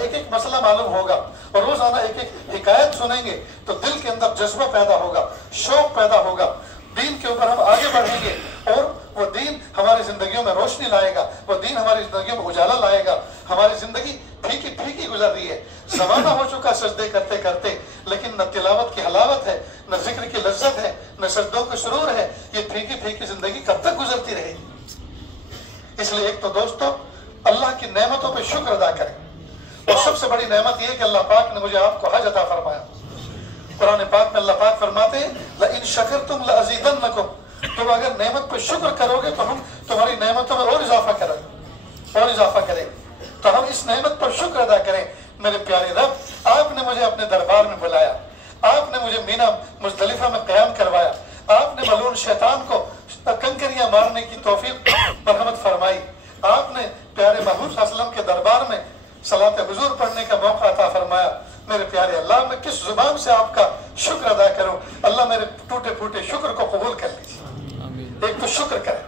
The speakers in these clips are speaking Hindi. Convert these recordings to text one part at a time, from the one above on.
एक एक मसला मालूम होगा और रोजाना एक एक हिकायत सुनेंगे तो दिल के अंदर जज्बा पैदा होगा, शौक पैदा होगा, दीन के ऊपर हम आगे बढ़ेंगे और वो दीन हमारी जिंदगियों में रोशनी लाएगा, वो दीन हमारी जिंदगियों में उजाला लाएगा। हमारी जिंदगी फीकी फीकी गुजर रही है, जमाना हो चुका सजदे करते करते, लेकिन न तिलावत की हलावत है, न जिक्र की लज्जत है, न सजदों का सुरूर है। ये फीकी फीकी जिंदगी कब तक गुजरती रहेगी? इसलिए एक तो दोस्तों अल्लाह की नेमतों पे शुक्र अदा करें, और सबसे बड़ी नेमत यह कि अल्लाह पाक ने मुझे आपको हज अता फरमाया। कुरान पाक में अल्लाह पाक फरमाते हैं ला इन शकरतुम लअज़ीदन्नकुम, तुम अगर नेमत पर शुक्र करोगे तो हम तुम्हारी नेमतों में और इजाफा करेंगे। तो हम इस नेमत पर शुक्र अदा करें। मेरे प्यारे रब, आपने मुझे अपने दरबार में बुलाया, आपने मुझे मीना मुज़दलिफा में क़याम करवाया, आपने मलून शैतान को कंकरियां मारने की तौफीक मरहमत फरमाई, आपने प्यारे महबूब सल्लल्लाहु अलैहि वसल्लम के दरबार में सलात हुजूर पढ़ने का मौका अता फरमाया। मेरे प्यारे अल्लाह, मैं किस जुबान से आपका शुक्र अदा करूं? अल्लाह मेरे टूटे फूटे शुक्र को कबूल कर लीजिए। एक तो शुक्र करें,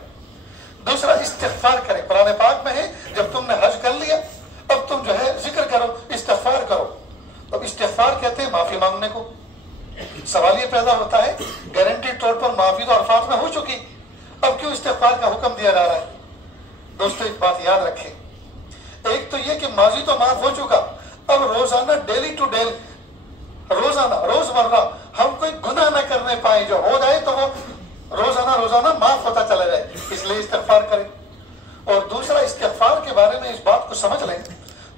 दूसरा इस्तिग़फ़ार करें। कुरान पाक में है जब तुमने हज कर लिया अब तुम जो है जिक्र करो, इस्तिग़फ़ार करो। अब इस्तिग़फ़ार कहते हैं माफी मांगने को। सवाल ये पैदा होता है गारंटी तौर पर माफी तो अरफात में हो चुकी, अब क्यों इस्तिग़फ़ार का हुक्म दिया जा रहा है? दोस्तों एक बात याद रखें, एक तो ये कि माजी तो माफ हो चुका, अब रोजाना डेली टू डेली, रोजाना रोजमर्रा हम कोई गुनाह न करने पाए, जो हो जाए तो वो रोजाना माफ होता चला जाए, इसलिए इस्तिग़फ़ार करें। और दूसरा इस्तिग़फ़ार के बारे में इस बात को समझ लें,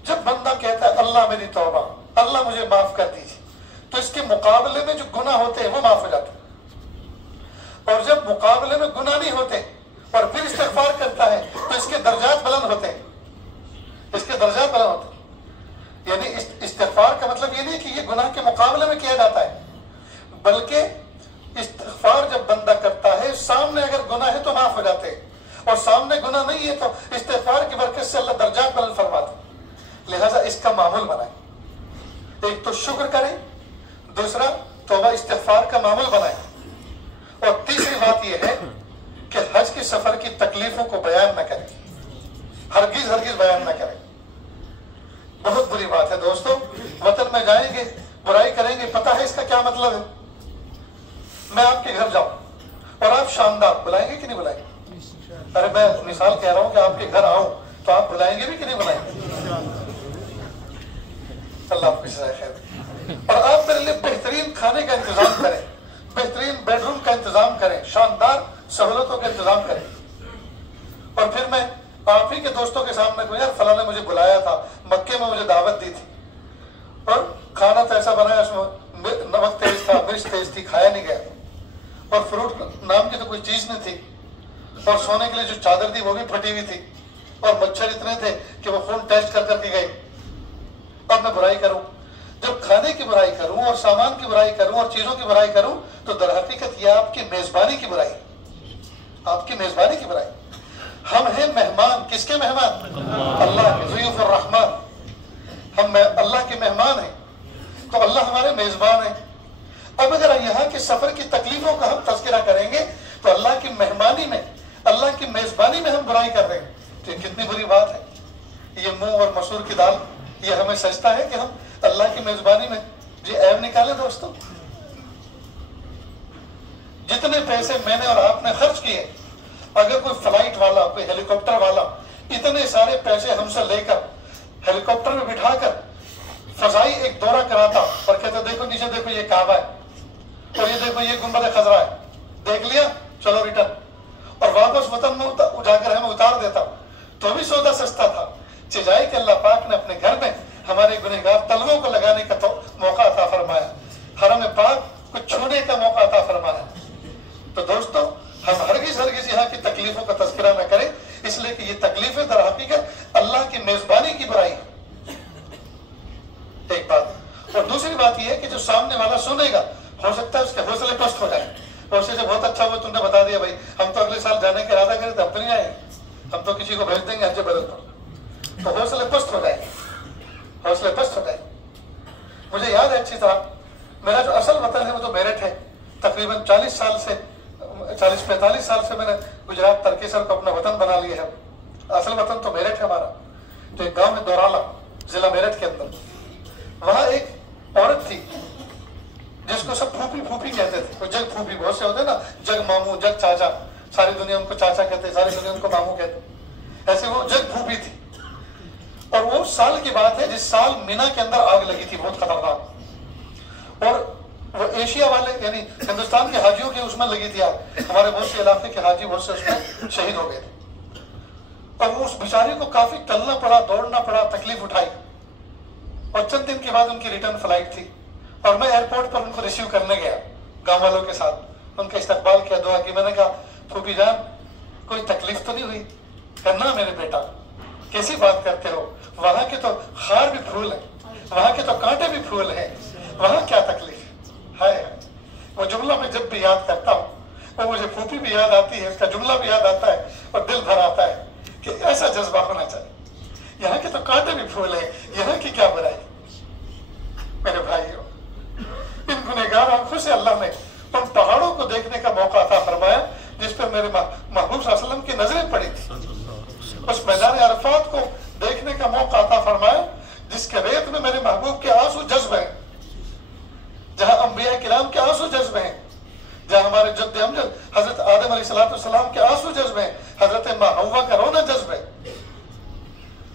जब बंदा कहता है अल्लाह मेरी तौबा, अल्लाह मुझे माफ कर दीजिए, तो इसके मुकाबले में जो गुनाह होते हैं वो माफ हो जाते हैं। और जब मुकाबले में गुनाह नहीं होते और फिर इस्तिग़फ़ार करता है तो इसके दर्जात बुलंद होते हैं, इसके दर्जात बुलंद होते हैं। यानी इस्तिग़फ़ार का मतलब ये नहीं कि ये गुनाह के मुकाबले में किया जाता है, बल्कि इस्तिग़फ़ार जब बंदा करता है, सामने अगर गुनाह है तो माफ हो जाते हैं, और सामने गुनाह नहीं है तो इस्तिग़फ़ार की बरकत से अल्लाह दर्जात बुलंद फरमाते। लिहाजा इसका मामूल बनाए, एक तो शुक्र करें, दूसरा तौबा इस्तिग़फ़ार का मामूल बनाए, और तीसरी बात यह है कि हज के सफर की तकलीफों को बयान न करें, हरगिज बयान न करें। बहुत बुरी बात है दोस्तों, वतन में जाएंगे बुराई करेंगे, पता है इसका क्या मतलब है? मैं आपके घर जाऊं और आप शानदार, बुलाएंगे कि नहीं बुलाएंगे? अरे मैं मिसाल कह रहा हूं कि आपके घर आऊं तो आप बुलाएंगे भी कि नहीं बुलाएंगे? अल्लाह आपको खैर। और आप मेरे लिए बेहतरीन खाने का इंतजाम करें, बेहतरीन बेडरूम का इंतजाम करें, शानदार सहूलतों का इंतजाम करें, और फिर मैं आप ही के दोस्तों के सामने को, यार फलां ने मुझे बुलाया था, मक्के में मुझे दावत दी थी, और खाना तो ऐसा बनाया उसमें नमक तेज था, मिर्च तेज थी, खाया नहीं गया, और फ्रूट नाम की तो कोई चीज नहीं थी, और सोने के लिए जो चादर थी वो भी फटी हुई थी, और मच्छर इतने थे कि वो खून टेस्ट कर करके गए। अब मैं बुराई करूं? जब खाने की बुराई करूं और सामान की बुराई करूं और चीजों की बुराई करूं तो दर हकीकत यह आपकी मेजबानी की बुराई, आपकी मेजबानी की बुराई। हम हैं मेहमान, किसके मेहमान? अल्लाह के, ज़ुयूफ़ुर रहमान। हम अल्लाह के मेहमान हैं, तो अल्लाह हमारे मेजबान हैं। अब अगर यहाँ के सफर की तकलीफों का हम तज़किरा करेंगे तो अल्लाह की मेहमानी में, अल्लाह की मेजबानी में हम बुराई कर रहे हैं, तो ये कितनी बुरी बात है। ये मुंह और मसूर की दाल, ये हमें सजता है कि हम अल्लाह की मेजबानी में जी ऐब निकाले। दोस्तों जितने पैसे मैंने और आपने खर्च किए, अगर कोई फ्लाइट वाला, कोई हेलीकॉप्टर वाला इतने सारे पैसे हमसे लेकर हेलीकॉप्टर में बिठाकर फजाई एक दौरा कराता और कहता देखो नीचे देखो ये काबा है, और ये देखो ये गुंबद खजरा है, देख लिया चलो रिटर्न, और वापस वतन में उठाकर हमें उतार देता, तो भी सौदा सस्ता था। चिजाई के अल्लाह पाक ने अपने घर में हमारे गुनहगार तलवों को लगाने का तो मौका अता फरमाया, हरम पाक को छूने का मौका अता फरमाया। तो दोस्तों हम हरगिज यहाँ की तकलीफों का तज़किरा न करें, इसलिए कि ये तकलीफें दर हकीकत अल्लाह की मेजबानी की बुराई है, एक बात। और दूसरी बात यह है कि जो सामने वाला सुनेगा, हो सकता है उसके हौसले पस्त हो जाए, और उससे बहुत अच्छा हुआ तुमने बता दिया, भाई हम तो अगले साल जाने का इरादा करें, तो नहीं आएंगे, हम तो किसी को भेज देंगे हज बदल पर, तो हौसले पस्त हो जाएंगे, हौसले पस्त हो जाएंगे। मुझे याद है अच्छी तरह, मेरा जो असल वतन है वो तो मेरठ है। तकरीबन 40-45 साल से मैंने गुजरात तर्केसर को अपना वतन बना लिया है। असल वतन तो मेरठ है हमारा। तो एक गांव में दौराला, जिला मेरठ के अंदर, वहां एक औरत थी जिसको सब फूफी फूफी कहते थे। तो जग फूफी बहुत से होते हैं ना, जग मामू, जग चाचा, सारी दुनिया उनको चाचा कहते, सारी दुनिया उनको मामू कहते। ऐसे वो जग फूफी थी। और वो साल की बात है जिस साल मीना के अंदर आग लगी थी, बहुत खतरनाक। और वो एशिया वाले यानी हिंदुस्तान के हाजियों के उसमें लगी थी आग। हमारे बहुत से इलाके के हाजी बहुत से उसमें शहीद हो गए थे। और वो उस बेचारी को काफी टलना पड़ा, दौड़ना पड़ा, तकलीफ उठाई। और चंद दिन के बाद उनकी रिटर्न फ्लाइट थी और मैं एयरपोर्ट पर उनको रिसीव करने गया गांव वालों के साथ। उनका इस्तकबाल किया, दुआ की। मैंने कहा फूफी जान कोई तकलीफ तो नहीं हुई? कहना मेरे बेटा कैसी बात करते हो, वहां के तो खार भी फूल है, वहां के तो कांटे भी फूल है, वहां क्या तकलीफ है। वो जुमला मैं जब भी याद करता हूँ वो मुझे फूफी भी याद आती है, उसका जुमला भी याद आता है और दिल भर आता है कि ऐसा जज्बा होना चाहिए। यहाँ के तो कांटे भी फूल है, यहाँ की क्या बुराई। मेरे भाइयों, इन गुनहगार आंखों से अल्लाह ने उन पहाड़ों को देखने का मौका अता फरमाया जिस पर मेरे महबूब सल्लल्लाहु अलैहि वसल्लम की नजरें पड़ी थी। उस मैदान अरफात को देखने का मौका अता फरमाया जिसके रेत में मेरे महबूब के आंसू जज्ब हैं, जहां अंबिया किराम के आंसू जज्ब हैं, जहां हमारे जद्द अमजद हजरत आदम अलैहिस्सलाम के आंसू जज्ब हैं, हजरत माँ हव्वा का रोना जज्ब है।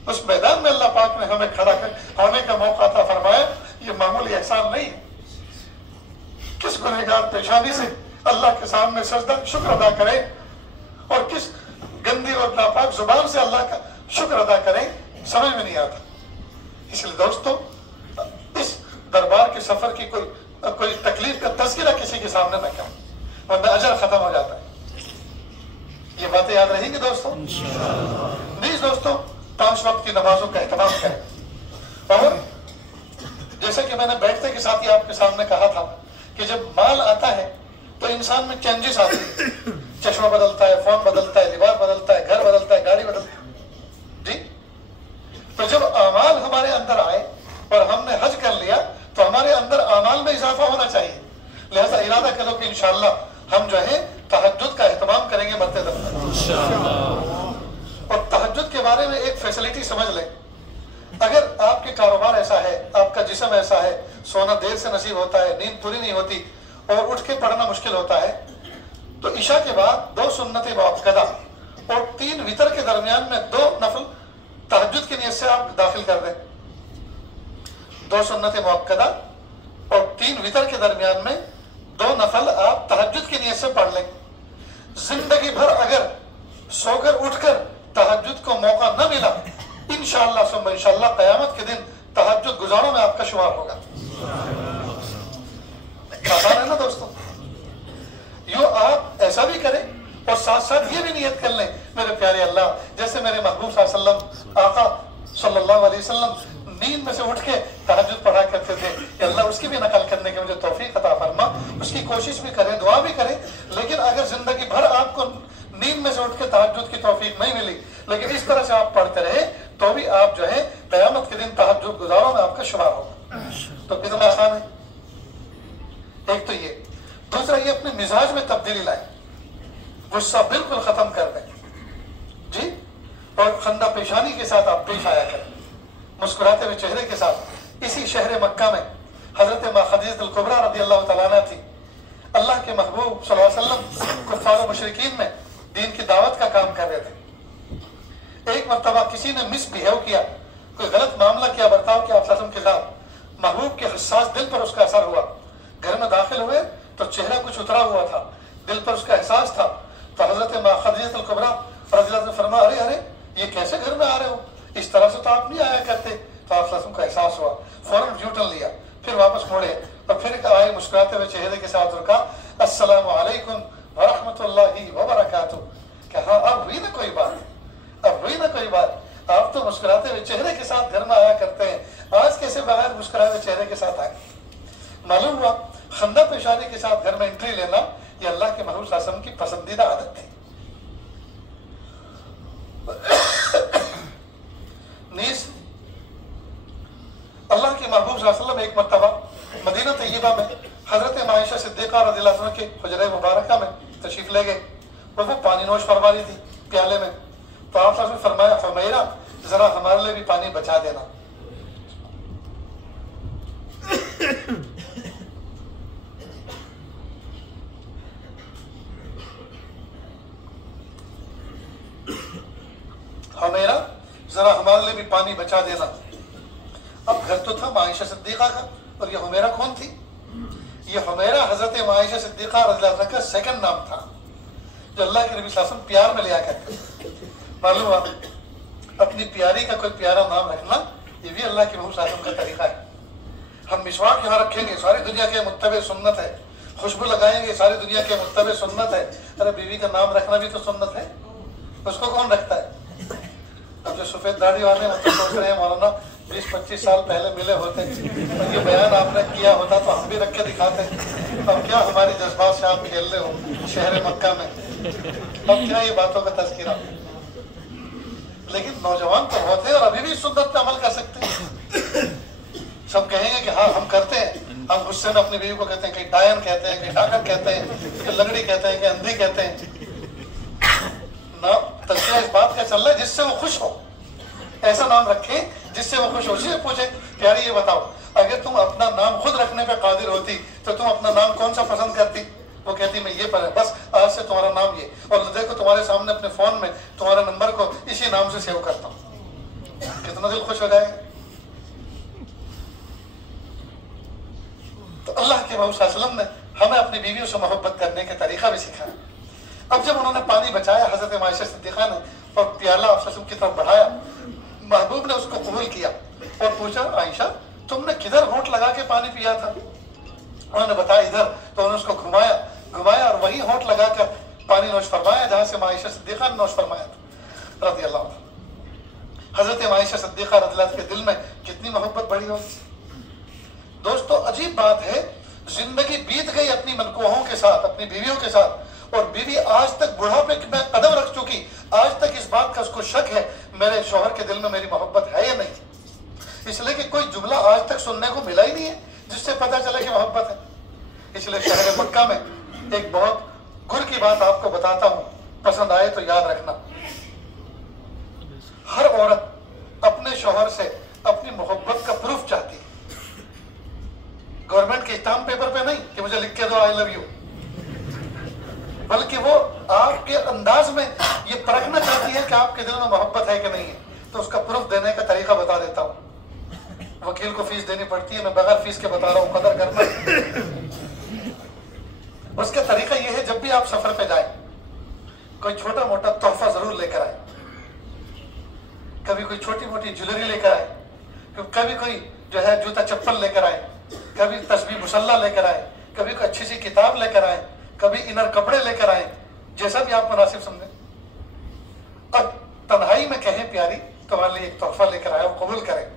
उस मैदान में अल्लाह पाक ने हमें खड़ा होने का मौका अता फरमाया। ये मामूली एहसान नहीं। किस गुनहगार पेशानी से अल्लाह के सामने सजदा शुक्र अदा करे और किस गंदी और नापाक जुबान से अल्लाह का शुक्र अदा करें, समझ में नहीं आता। इसलिए दोस्तों, इस दरबार के सफर की कोई तकलीफ का तज़किरा किसी के सामने न करें, वरना अजर खत्म हो जाता है। ये बातें याद रहेंगी दोस्तों। प्लीज दोस्तों, 5 वक्त की नमाजों का एहतमाम करें। और जैसे कि मैंने बैठते के साथ ही आपके सामने कहा था कि जब माल आता है तो इंसान में चेंजेस आते हैं। चश्मा बदलता है, फोन बदलता है, लिबास बदलता है, घर बदलता है, गाड़ी बदलती है जी। तो जब अमाल हमारे अंदर आए और हमने हज कर लिया तो हमारे अंदर अमाल में इजाफा होना चाहिए। लिहाजा इरादा करो कि इंशाअल्लाह हम जो है तहज्जुद का एहतमाम करेंगे मरते दम तक। और तहज्जुद के बारे में एक फैसिलिटी समझ लें। अगर आपके कारोबार ऐसा है, आपका जिस्म ऐसा है, सोना देर से नसीब होता है, नींद पूरी नहीं होती और उठ के पढ़ना मुश्किल होता है, तो इशा के बाद 2 सुन्नत मुअक्कदा और 3 वितर के दरमियान में 2 नफल तहज्जुद की नियत से आप दाखिल कर दें। 2 सुन्नत मुअक्कदा और 3 वितर के दरमियान में 2 नफल आप तहज्जुद की नियत से पढ़ लें। जिंदगी भर अगर सोकर उठकर तहज्जुद को मौका न मिला, इंशाअल्लाह सुम्मा इंशाअल्लाह क़यामत के दिन तहज्जुद गुजारों में आपका शुमार होगा। आसान है ना दोस्तों। यो आप ऐसा भी करें और साथ साथ ये भी नियत कर लें, मेरे प्यारे अल्लाह, जैसे मेरे महबूब सल्लल्लाहु अलैहि वसल्लम, आका सल्लल्लाहु अलैहि वसल्लम नींद में से उठ के तहज्जुद पढ़ा करते थे, अल्लाह उसकी भी नकल करने की मुझे तौफीक अता फरमा। उसकी कोशिश भी करें, दुआ भी करें। लेकिन अगर जिंदगी भर आपको नींद में से उठ के तहज्जुद की तौफीक नहीं मिली, लेकिन इस तरह से आप पढ़ते रहे, तो भी आप जो है क़यामत के दिन तहज्जुद गुजारों में आपका शुमार होगा। तो कितना आसान है। एक तो ये, दूसरा ये अपने मिजाज में तब्दीली लाए, गुस्सा बिल्कुल खत्म कर दें जी, और खंदा पेशानी के साथ आप पेश आया करें, मुस्कुराते हुए चेहरे के साथ। इसी शहर मक्का में हजरत माँ खदीजतुल कुबरा रज़ियल्लाहु तआला अन्हा थी। अल्लाह के महबूब सल्लल्लाहु अलैहि वसल्लम कुफ्फार मुशरिकीन में दीन की दावत का काम कर रहे थे। एक मर्तबा किसी ने मिसबिहेव किया, कोई गलत मामला किया, बर्ताव किया आप के साथ, महबूब के हसास दिल पर उसका असर हुआ। घर में दाखिल हुए तो चेहरा कुछ उतरा हुआ था, दिल पर उसका एहसास था। तो हजरत माँ खदीजतुल कुबरा रज़ियल्लाहु अन्हा फरमा, अरे अरे ये कैसे घर में आ रहे हो, इस तरह से तो आप नहीं आया करते। तो आप का एहसास हुआ, फौरन यूटर्न लिया, फिर वापस मुड़े और फिर आए मुस्कुराते हुए चेहरे के साथ और कहा, अस्सलामु अलैकुम व रहमतुल्लाहि व बरकातुहू। कहा अब हुई ना कोई बात, अब हुई ना कोई बात। आप तो मुस्कुराते हुए चेहरे के साथ घर में आया करते हैं, आज कैसे बगैर मुस्कुराए हुए चेहरे के साथ आए। मालूम हुआ खंदा पेशानी के साथ घर में एंट्री लेना ये अल्लाह के महबूब सल्लल्लाहु अलैहि वसल्लम की पसंदीदा आदत थी। नीस अल्लाह के महबूब सल्लल्लाहु अलैहि वसल्लम एक मर्तबा मदीना तैयबा में हजरत आयशा सिद्दीक़ा रज़ियल्लाहु अन्हा के हुजरे मुबारका में तशरीफ ले गए और वो पानी नोश फरमा रही थी प्याले में। तो आप फरमाया, हुमैरा जरा हमारे लिए भी पानी बचा देना। हुमैरा जरा हमारे लिए भी पानी बचा देना। अब घर तो था आयशा सिद्दीका का, और ये हुमैरा कौन थी? ये हुमैरा हजरत आयशा सिद्दीका रज़ियल्लाहु अन्हा का सेकंड नाम था, जो अल्लाह के नबी सल्लल्लाहु अलैहि वसल्लम प्यार में लिया करते। मालूम हुआ, अपनी प्यारी का कोई प्यारा नाम रखना ये भी अल्लाह के नबी सल्लल्लाहु अलैहि वसल्लम का तरीका है। हम मिसवाक यहाँ रखेंगे, सारी दुनिया के मुत्तबे सुन्नत है। खुशबू लगाएंगे, सारी दुनिया के मुत्तबे सुन्नत है। अरे बीवी का नाम रखना भी तो सुन्नत है, उसको कौन रखता है? अब जो सफेद दाढ़ी वाले मतलब सोच रहे हैं मौलाना 20-25 साल पहले मिले होते और ये बयान आपने किया होता तो हम भी रख के दिखाते। अब क्या हमारी जज्बात से आप खेल रहे हो शहर मक्का में, अब क्या ये बातों का तज़किरा? लेकिन नौजवान तो बहुत है और अभी भी सुन्नत पे अमल कर सकते हैं। सब कहेंगे कि हाँ हम करते हैं, हम गुस्से में अपनी बीवी को कहते हैं, कहीं डायन कहते हैं, कहीं डाकन कहते हैं, कहीं लंगड़ी कहते हैं, कहीं अंधी कहते हैं ना। तज़किरा इस बात का चल रहा है जिससे वो खुश हो, ऐसा नाम रखे जिससे वो खुश हो। उसी से पूछे प्यारी ये बताओ, अगर तुम अपना नाम खुद रखने पे कादिर होती तो तुम अपना नाम कौन सा पसंद करती? वो कहती मैं ये पर है, बस आज से तुम्हारा नाम ये, और देखो तुम्हारे सामने अपने फोन में तुम्हारे नंबर को इसी नाम से सेव करता हूँ। कितना दिल खुश हो जाएगा। तो अल्लाह के नबी सल्लल्लाहु अलैहि वसल्लम ने हमें अपनी बीवियों से मोहब्बत करने के तरीका भी सिखाया। अब जब उन्होंने पानी बचाया हजरत आयशा सिद्दीका ने और प्याला आप की तरफ बढ़ाया, महबूब ने उसको कबूल किया और पूछा आयशा तुमने किधर होंठ लगा के पानी पिया था? उन्होंने बताया इधर। तो उन्होंने उसको घुमाया और वही होंठ लगाकर पानी नोश फरमाया जहां से आयशा सिद्दीका ने नोश फरमाया था रज़ियल्लाहु अन्हा। हजरत आयशा सिद्दीका रज़ियल्लाहु अन्हा के दिल में कितनी मोहब्बत बढ़ी होगी। दोस्तों अजीब बात है, जिंदगी बीत गई अपनी मनकोहों के साथ, अपनी बीवियों के साथ, और बीवी आज तक बुढ़ापे में कदम रख चुकी, आज तक इस बात का उसको शक है मेरे शौहर के दिल में मेरी मोहब्बत है या नहीं। इसलिए कि कोई जुमला आज तक सुनने को मिला ही नहीं है जिससे पता चले कि मोहब्बत है। इसलिए शहर मक्का में एक बहुत गुर की बात आपको बताता हूं, पसंद आए तो याद रखना। हर औरत अपने शौहर से अपनी मोहब्बत का प्रूफ चाहती है, गवर्नमेंट के स्टाम्प पेपर पे नहीं कि मुझे लिख के दो आई लव यू, बल्कि वो आपके अंदाज में ये परखना चाहती है कि आपके दिल में मोहब्बत है कि नहीं है। तो उसका प्रूफ देने का तरीका बता देता हूँ। वकील को फीस देनी पड़ती है, मैं बगैर फीस के बता रहा हूँ, कदर करना। उसका तरीका ये है, जब भी आप सफर पे जाए कोई छोटा मोटा तोहफा जरूर लेकर आए। कभी कोई छोटी मोटी ज्वेलरी लेकर आए, कभी कोई जो है जूता चप्पल लेकर आए, कभी तस्बीह मुसल्ला लेकर आए, कभी कोई अच्छी सी किताब लेकर आए, कभी इनर कपड़े लेकर आए, जैसा भी आप मुनासिब समझे। अब तन्हाई में कहें प्यारी तुम्हारे लिए एक तोहफा लेकर आया, वो कबूल करे,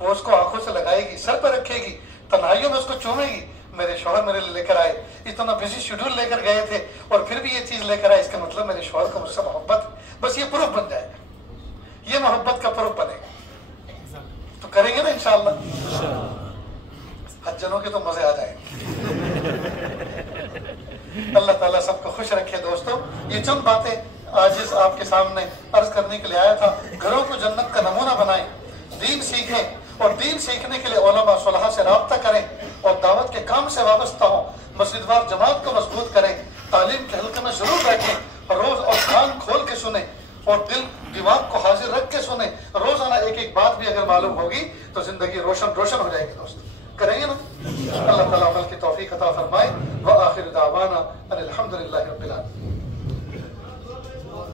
वो उसको आंखों से लगाएगी, सर पर रखेगी, तन्हाइयों में उसको चूमेगी, मेरे शौहर मेरे लिए लेकर आए, इतना बिजी शेड्यूल लेकर गए थे और फिर भी ये चीज लेकर आए, इसका मतलब मेरे शौहर को मुझसे मोहब्बत है। बस ये प्रूफ बन जाएगा, ये मोहब्बत का प्रूफ बनेगा। तो करेंगे ना इंशाअल्लाह। हज्जनों के तो मजे आ जाएंगे। अल्लाह ताला सबको खुश रखे। दोस्तों ये चंद बातें आज इस आपके सामने अर्ज करने के लिए आया था। घरों को जन्नत का नमूना बनाएं, दीन सीखें और दीन सीखने के लिए उलमा सुलहा से राब्ता करें और दावत के काम से वाबस्ता हो, मस्जिदवार जमात को मजबूत करें, तालीम के हल्के में जरूर बैठें, रोज और कान खोल के सुने और दिल दिमाग को हाजिर रख के सुने। रोजाना एक एक बात भी अगर मालूम होगी तो जिंदगी रोशन रोशन हो जाएगी। दोस्तों करेंगे ना? अल्लाह ताला अमल की तौफीक अता फरमाए। व आखिर दावाना अनिल हम्दुलिल्लाहि रब्बिल आलमीन।